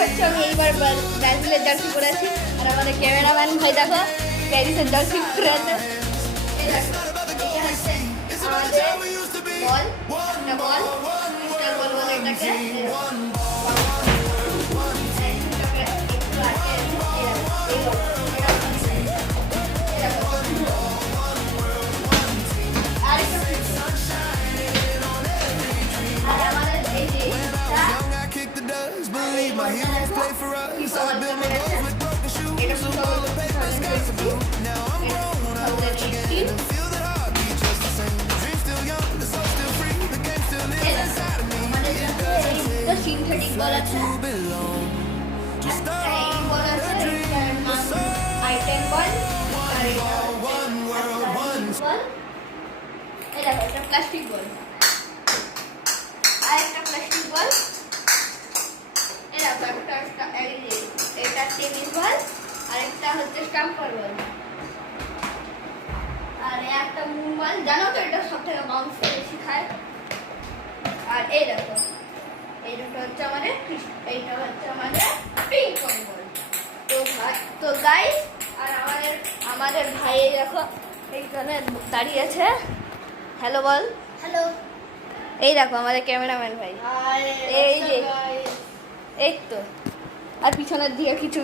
হচ্ছে আমি এইবার ব্রাজিলের জার্সি পরে আছি আর আমাদের ক্যামেরাম্যান ভাই দেখো প্যারিসের জার্সি পরে আছে। এই দেখো এটা হচ্ছে আমাদের বল, একটা বল ক্রিস্টাল বল বলে এটাকে। My heroes play for us. I built my goals with broken shoes. I'm all the papers, skies are blue. Now I'm grown, I watch again and feel that heartbeat just the same. The dream's still young, the soul's still free, the game still lives inside of me. It doesn't synthetic ball আছে, to belong. Just এই বল আছে, এটার নাম item বল, আর এটা one world, one বল। এই দেখো এটা plastic বল, আর একটা প্লাস্টিক বল। এই দেখো একটা এটা টেনিস বল, আর একটা হচ্ছে স্টাম্পার বল, আর একটা মুন বল। জানো তো এটা সব থেকে বাউন্স বেশি খায়। আর এই দেখো এই দুটো হচ্ছে আমাদের, এইটা হচ্ছে আমাদের পিঙ্ক বল। তো গাইস, আর আমাদের ভাই এই দেখো এইখানে দাঁড়িয়ে আছে। হ্যালো বল। হ্যালো, এই দেখো আমাদের ক্যামেরাম্যান ভাই, এই যে এই তো, আর পিছনের দিকে কিছু